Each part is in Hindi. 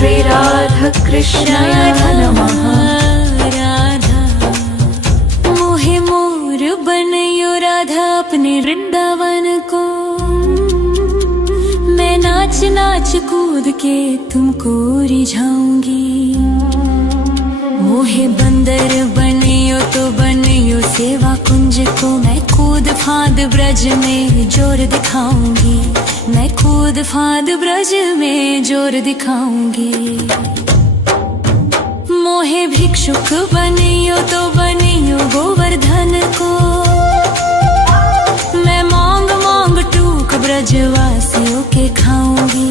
श्री राधा कृष्णाय नमः। राधा मोहे मोर बनयो राधा अपने वृंदावन को। मैं नाच नाच कूद के तुमको रिझाऊंगी। मोहे बंदर बनियो तो बनियो सेवा कुंज को। मैं कूद फांद ब्रज में जोर दिखाऊंगी। मैं कूद फांद ब्रज में जोर दिखाऊंगी। मोहे भिक्षुक बनियो तो बनियो गोवर्धन को। मैं मांग मांग टूक ब्रजवासियों के खाऊंगी।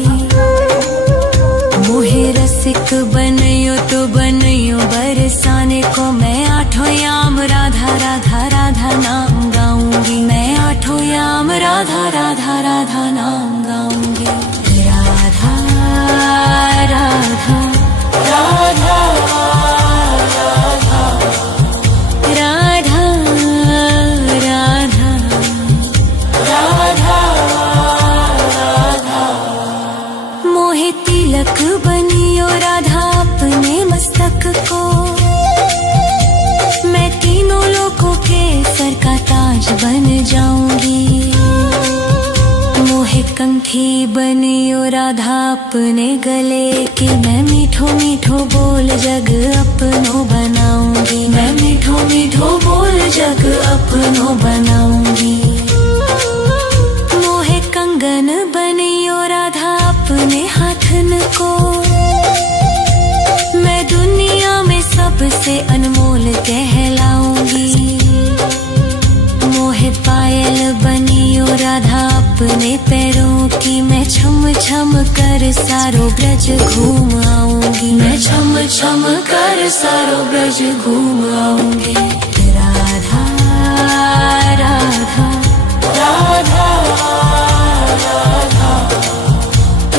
मोहे रसिक बनियो तो बनियो बरसाने को। मैं आठों याम राधा राधा राधा नाम गाऊंगी। मैं आठों याम राधा राधा राधा नाम गाऊंगी। राधा राधा राधा राधा राधा राधा राधा राधा। मोहे तिलक बनियो राधा अपने मस्तक को। मैं तीनों लोगों के सर का ताज बन जाऊंगी। मोहे कंठी बनियो राधा अपने गले की। मैं मीठो मीठो बोल जग अपनो बनाऊंगी। मैं मीठो मीठो बोल जग अपनो बनाऊंगी। मोहे कंगन बनियो राधा अपने हाथन को। मैं दुनिया में सबसे अनमोल कहलाऊंगी। मोहे पायल बनियो राधा अपने पैरों की। मैं छम छम कर सारो ब्रज घूम आऊंगी। मैं छम छम कर सारो ब्रज घूम आऊंगी। राधा राधा राधा राधा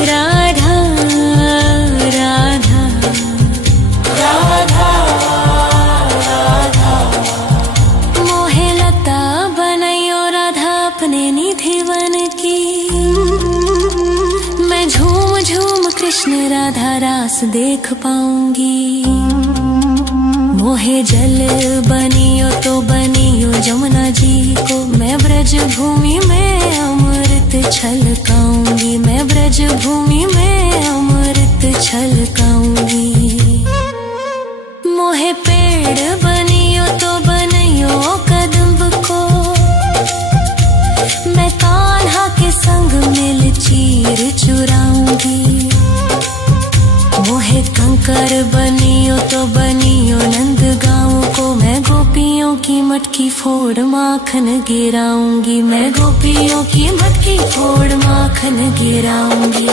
राधा राधा राधा राधा। मोहे लता बनयो राधा अपने निधिवन की। मैं झूम झूम कृष्ण राधा रास देख पाऊंगी। मोहे जल बनियो तो बनियो जमुना जी को। मैं ब्रज भूमि में अमृत छलकाऊंगी। मैं ब्रज भूमि में अमृत छलकाऊंगी। मोहे पेड़ बनियो तो बनियो कदम्ब को। मैं कान्हा के संग मिल चीर चुराऊंगी। मोहे कंकर बनियो तो बनियो नंद गाँव को। मैं गोपियों की मटकी फोड़ माखन गिराऊंगी। मैं गोपियों की मटकी फोड़ माखन गिराऊंगी।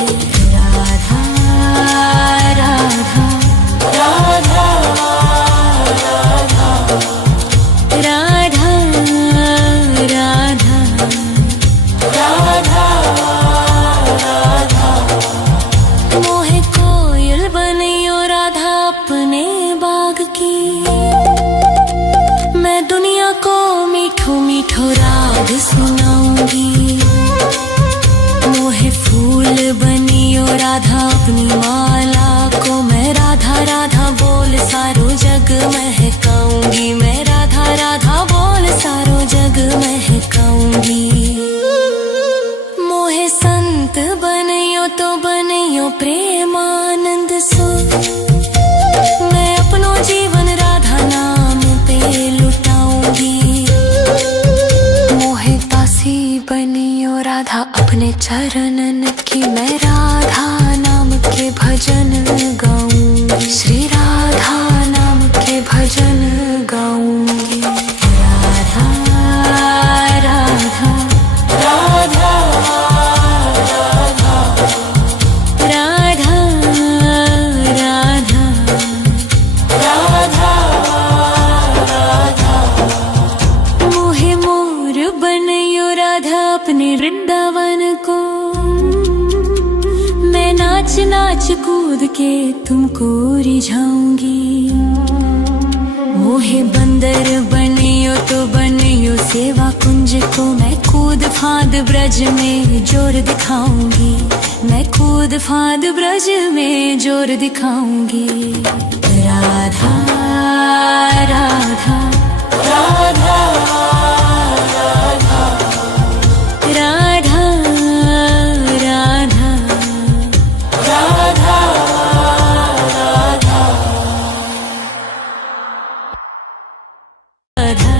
राधा राधा राधा राधा राधा राधा राधा राधा। मोहे कोयल बनियो राधा अपने बाग की। मैं दुनिया को मीठो मीठो राग सुनाऊंगी। मोहे फूल बनियो राधा अपनी माला को। मैं राधा राधा बोल सारो जग महकाऊंगी। मैं राधा राधा बोल सारो जग महकाऊंगी। मोहे संत बनियो तो बनियो प्रेमानंद सो। मैं अपनो जीवन राधा नाम पे लुटाऊंगी। मोहे दासी बनियो राधा अपने चरणन की। मैं राधा नाम के भजन गाऊंगी। श्री राधा नाम के भजन गाऊंगी। राधा राधा राधा राधा राधा राधा राधा राधा। मोहे मोर बनयो राधा अपने वृंदावन को। मैं नाच नाच कूद के तुमको रिझाऊंगी। मोहे बंदर बनियो तो बनियो सेवा कुंज को, मैं कूद फांद ब्रज में जोर दिखाऊंगी, मैं कूद फांद ब्रज में जोर दिखाऊंगी। राधा राधा राधा राधा राधा राधा राधा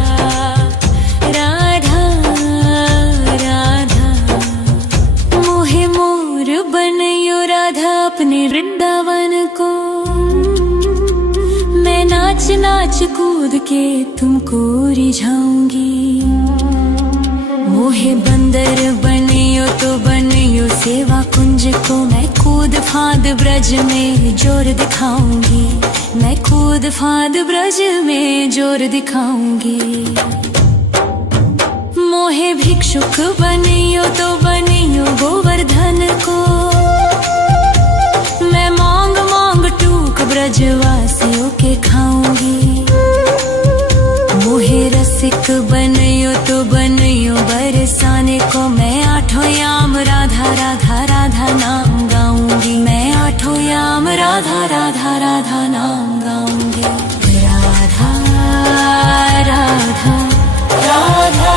राधा राधा मोहे मोर बनयो राधा अपने वृंदावन को, मैं नाच नाच कूद के तुमको रिझाऊंगी। मोहे बंदर बनियो तो बनियो सेवा कुंज को, मैं कूद फांद ब्रज में जोर दिखाऊंगी, मैं कूद फांद ब्रज में जोर दिखाऊंगी। मोहे भिक्षुक बनियो तो बनियो गोवर्धन को, मैं मांग मांग टूक ब्रजवासियों के खाऊंगी। मोहे रसिक बनियो तो बनियो बरसाने को, मैं आठों याम राधा राधा राधा नाम गाऊंगी, मैं आठों याम राधा राधा राधा नाम गाऊंगी। राधा राधा राधा राधा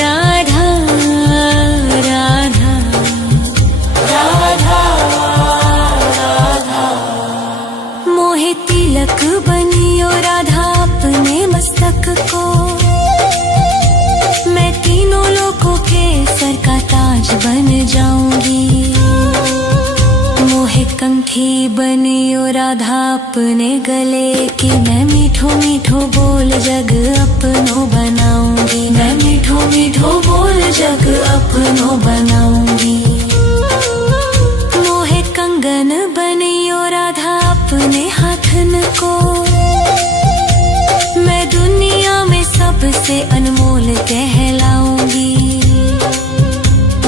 राधा राधा राधा मोहे तिलक बनियो राधा अपने मस्तक को, मैं तीनों लोगों के सर का ताज बन जाऊंगी। मोहे कंठी बनियो राधा अपने गले की, मैं मीठो मीठो बोल जग अपनो बनाऊंगी, मैं मीठो मीठो बोल जग अपनो बनाऊंगी। मोहे कंगन बनियो राधा अपने हाथन को, मैं दुनिया में सबसे अनमोल कहलाऊंगी।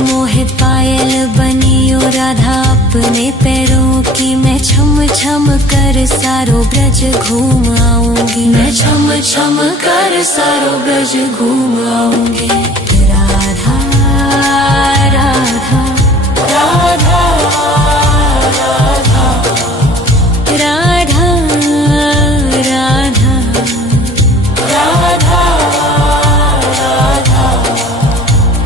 मोहे पायल बनियो राधा अपने पैरों की, मैं छम छम कर सारो ब्रज घूम आऊंगी, मैं छम छम कर सारो ब्रज घूम आऊंगी। राधा राधा राधा राधा राधा राधा राधा राधा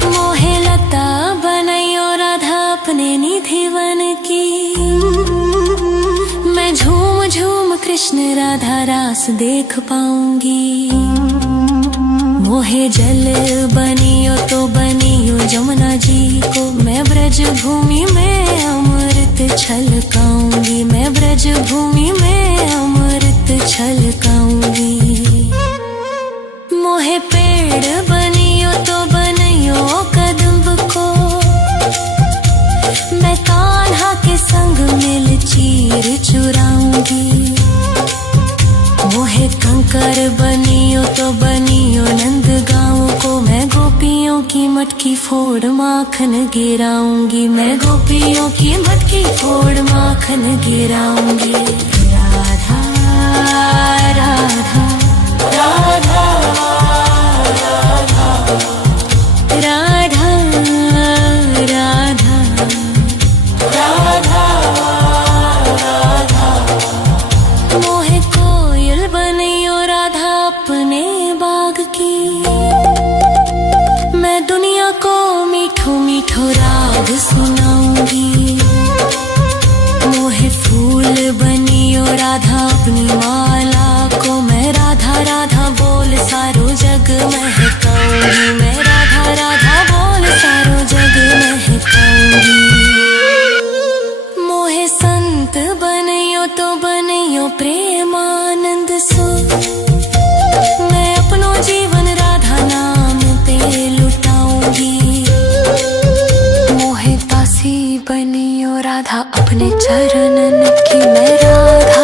मोहे लता बनयो राधा अपने निधिवन की, मैं झूम झूम कृष्ण राधा रास देख पाऊंगी। मोहे जल बनियो तो बनियो जमुना जी को, मैं ब्रज भूमि में अमृत छलकाऊंगी, मैं ब्रज भूमि में अमृत छलकाऊंगी। मोहे पेड़ बनियो तो बनियो कदम्ब को, मैं कान्हा के संग मिल चीर चुराऊंगी। मोहे कंकर बनियो तो बनियो नंद गाँव को, मैं गोपियों की मटकी फोड़ माखन गिराऊंगी, मैं गोपियों की मटकी फोड़ माखन गिराऊंगी। राधा राधा राधा राधा राधा राधा राधा राधा मोहे कोयल बनियो राधा अपने बाग की, मैं दुनिया को मीठो मीठो राग सुनाऊंगी। मोहे फूल बनियो राधा अपनी माला को, मैं राधा राधा बोल सारो जग महकाऊंगी, मैं राधा राधा बोल सारो जग महकाऊंगी। मोहे संत बनियो तो बनियो प्रेमानंद सो, मैं अपनो जीवन राधा नाम पे लुटाऊंगी। मोहे दासी बनियो राधा अपने चरणन की, मैं राधा